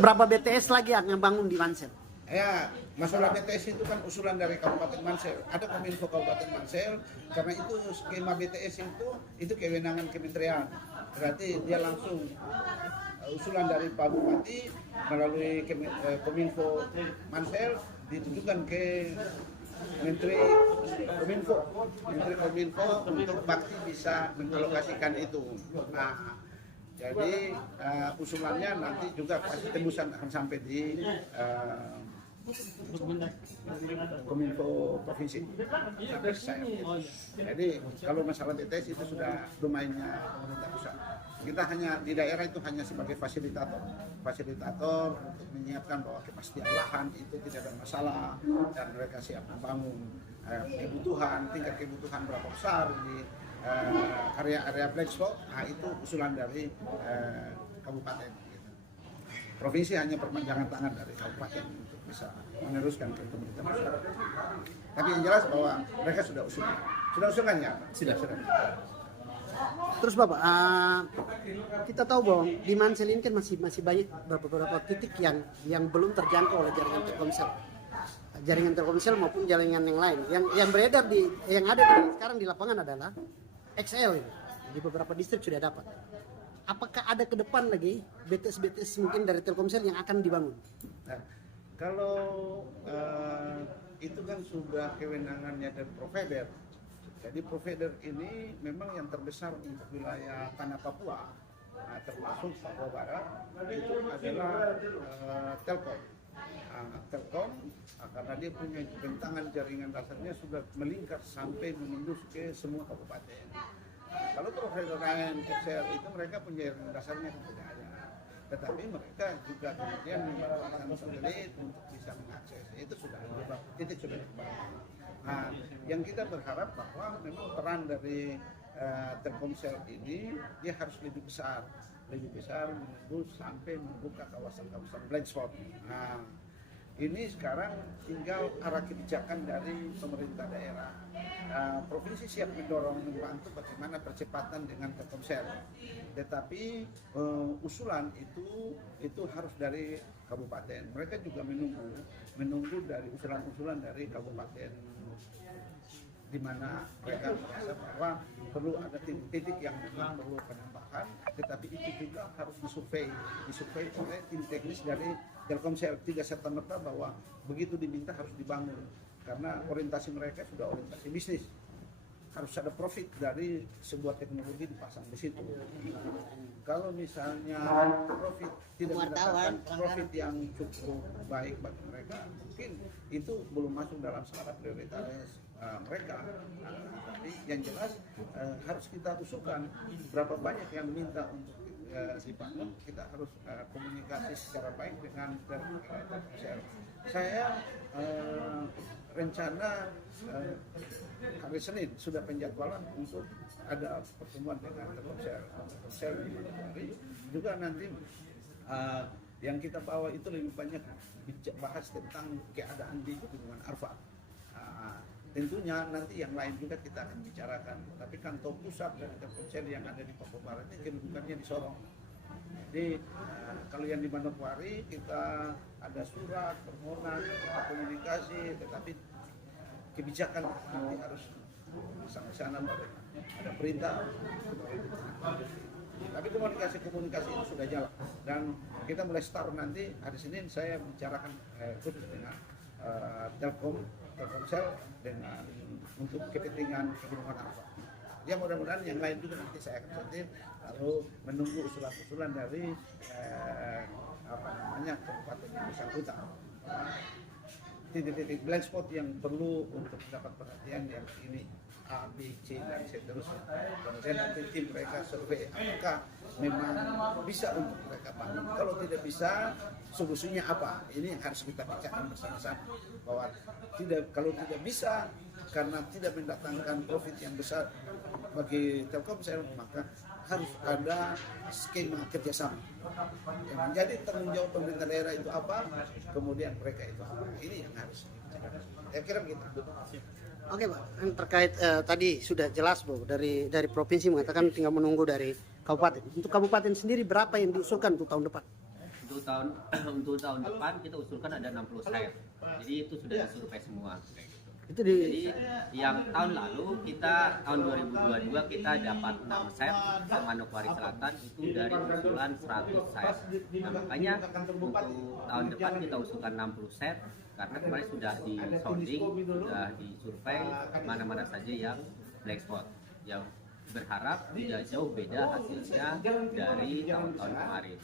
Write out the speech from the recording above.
berapa BTS lagi yang bangun di Mansel? Ya, masalah BTS itu kan usulan dari Kabupaten Mansel. Ada Kominfo Kabupaten Mansel, karena itu skema BTS itu kewenangan kementerian. Berarti dia langsung usulan dari Pak Bupati melalui Kominfo Mansel ditujukan ke Menteri Kominfo untuk Bakti bisa mengalokasikan itu. Nah, jadi usulannya nanti juga pasti tembusan akan sampai di Kominfo Provinsi. Jadi kalau masalah BTS itu sudah domainnya pemerintah pusat. Kita hanya di daerah itu hanya sebagai fasilitator untuk menyiapkan bahwa kepastian lahan itu tidak ada masalah dan mereka siap membangun tingkat kebutuhan berapa besar di area-area black spot. Nah, itu usulan dari kabupaten. Provinsi hanya perpanjangan tangan dari kabupaten untuk bisa meneruskan ke pemerintah pusat. Tapi yang jelas bahwa mereka sudah usulkan ya. Sudah. Terus Bapak, kita tahu bahwa di Mansel ini kan masih banyak beberapa titik yang belum terjangkau oleh jaringan Telkomsel maupun jaringan yang lain. Yang beredar yang ada sekarang di lapangan adalah XL ini. Di beberapa distrik sudah dapat. Apakah ada ke depan lagi BTS mungkin dari Telkomsel yang akan dibangun? Nah, kalau itu kan sudah kewenangannya dari provider. Jadi provider ini memang yang terbesar untuk wilayah tanah Papua, termasuk Papua Barat, itu adalah Telkom. Telkom karena dia punya bentangan jaringan dasarnya sudah melingkar sampai menembus ke semua kabupaten. Kalau provider lain XL itu mereka punya jaringan dasarnya tidak ada, tetapi mereka juga kemudian memanfaatkan satelit untuk bisa mengakses. Itu sudah titik sudah dibangun. Nah, yang kita berharap bahwa memang peran dari Telkomsel ini dia harus lebih besar menembus sampai membuka kawasan-kawasan blind spot. Nah, ini sekarang tinggal arah kebijakan dari pemerintah daerah. Provinsi siap mendorong membantu bagaimana percepatan dengan Telkomsel. Tetapi usulan itu harus dari kabupaten. Mereka juga menunggu dari usulan-usulan dari kabupaten, di mana mereka merasa bahwa perlu ada titik yang memang perlu penambahan, tetapi itu juga harus disurvei oleh tim teknis dari Telkomsel. Tidak serta-merta bahwa begitu diminta harus dibangun, karena orientasi mereka sudah orientasi bisnis. Harus ada profit dari sebuah teknologi dipasang di situ. Kalau misalnya profit tidak mendapatkan profit yang cukup baik bagi mereka, mungkin itu belum masuk dalam skala prioritas mereka. Tapi yang jelas harus kita usulkan berapa banyak yang minta untuk dibangun. Kita harus komunikasi secara baik dengan Telkomsel. Saya rencana hari Senin sudah penjadwalan untuk ada pertemuan dengan Telkomsel di Manokwari. Juga nanti yang kita bawa itu lebih banyak bahas tentang keadaan di Gunungan Arfak. Tentunya nanti yang lain juga kita akan bicarakan. Tapi kantor pusat dari Telkomsel yang ada di Papua Barat ini kedudukannya di Sorong. Jadi kalau yang di Manokwari kita ada surat permohonan, kita komunikasi, tetapi kebijakan nanti harus sampai sana, ada perintah. Tapi komunikasi itu sudah jalan dan kita mulai start nanti hari Senin. Saya bicarakan khusus dengan Telkomsel dengan untuk kepentingan Gunungan Arfak. Ya mudah-mudahan yang lain juga nanti saya akan sentil, lalu menunggu usulan-usulan dari Kabupaten yang bersangkutan. Titik-titik blind spot yang perlu untuk mendapat perhatian yang ini A, B, C, dan seterusnya. Kemudian nanti tim mereka survei apakah memang bisa untuk mereka bangun. Kalau tidak bisa, solusinya apa? Ini yang harus kita bicarakan bersama-sama. Bahwa kalau tidak bisa karena tidak mendatangkan profit yang besar bagi Telkomsel, maka harus ada skema kerjasama yang menjadi tanggung jawab pemerintah daerah itu apa, kemudian mereka itu apa. Ini yang harus dibicarakan. Saya kira begitu. Oke Pak, terkait tadi sudah jelas Bu dari provinsi mengatakan tinggal menunggu dari kabupaten. Untuk kabupaten sendiri berapa yang diusulkan untuk tahun depan? untuk tahun untuk tahun depan kita usulkan ada 60 set. Jadi itu sudah disurvei semua kayak gitu. Itu di Jadi yang tahun lalu kita tahun 2022 kita dapat 6 set ke Manokwari Selatan itu dari usulan 100 set. Nah, makanya untuk tahun depan kita usulkan 60 set karena kemarin sudah di sounding, sudah disurvei mana-mana saja yang black spot. Yang berharap tidak jauh beda hasilnya dari tahun-tahun kemarin.